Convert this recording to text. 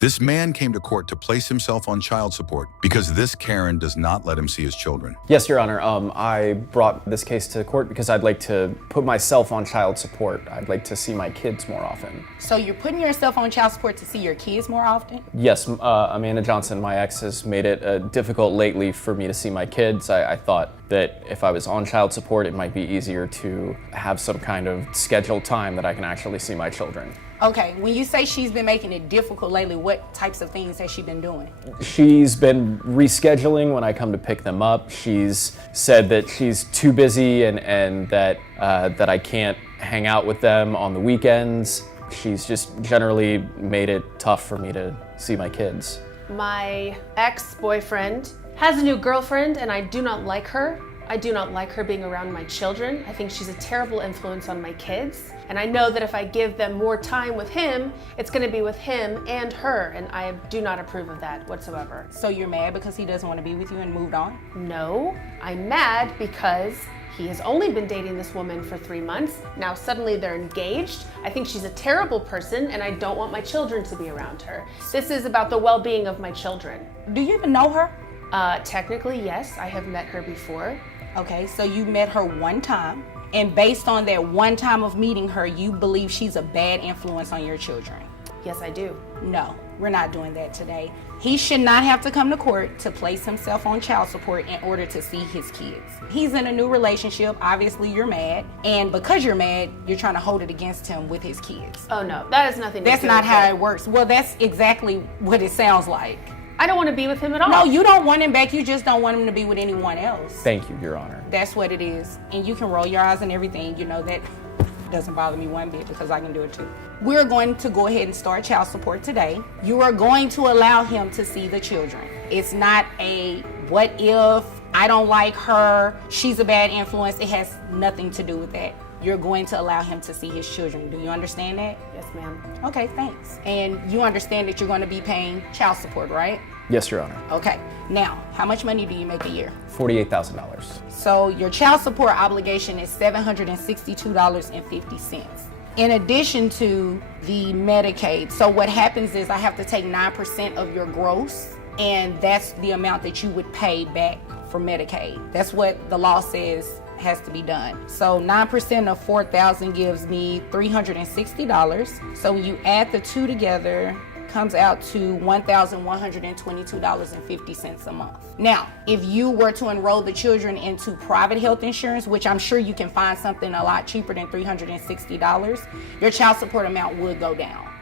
This man came to court to place himself on child support because this Karen does not let him see his children. Yes, Your Honor. I brought this case to court because I'd like to put myself on child support. I'd like to see my kids more often. So you're putting yourself on child support to see your kids more often? Yes, Amanda Johnson, my ex, has made it difficult lately for me to see my kids. I thought that if I was on child support, it might be easier to have some kind of scheduled time that I can actually see my children. Okay, when you say she's been making it difficult lately, what types of things has she been doing? She's been rescheduling when I come to pick them up. She's said that she's too busy and that I can't hang out with them on the weekends. She's just generally made it tough for me to see my kids. My ex-boyfriend has a new girlfriend and I do not like her. I do not like her being around my children. I think she's a terrible influence on my kids. And I know that if I give them more time with him, it's gonna be with him and her, and I do not approve of that whatsoever. So you're mad because he doesn't want to be with you and moved on? No, I'm mad because he has only been dating this woman for 3 months. Now suddenly they're engaged. I think she's a terrible person and I don't want my children to be around her. This is about the well-being of my children. Do you even know her? Technically, yes, I have met her before. Okay, so you met her one time, and based on that one time of meeting her, you believe she's a bad influence on your children? Yes, I do. No, we're not doing that today. He should not have to come to court to place himself on child support in order to see his kids. He's in a new relationship. Obviously, you're mad. And because you're mad, you're trying to hold it against him with his kids. Oh no, that has nothing to do with it. That's not how it works. Well, that's exactly what it sounds like. I don't want to be with him at all. No, you don't want him back. You just don't want him to be with anyone else. Thank you, Your Honor. That's what it is. And you can roll your eyes and everything. You know, that doesn't bother me one bit because I can do it too. We're going to go ahead and start child support today. You are going to allow him to see the children. It's not a what if, I don't like her, she's a bad influence. It has nothing to do with that. You're going to allow him to see his children. Do you understand that? Yes, ma'am. Okay, thanks. And you understand that you're going to be paying child support, right? Yes, Your Honor. Okay. Now, how much money do you make a year? $48,000. So your child support obligation is $762.50. In addition to the Medicaid. So what happens is I have to take 9% of your gross, and that's the amount that you would pay back for Medicaid. That's what the law says has to be done. So 9% of $4,000 gives me $360. So when you add the two together, comes out to $1,122.50 a month. Now, if you were to enroll the children into private health insurance, which I'm sure you can find something a lot cheaper than $360, your child support amount would go down.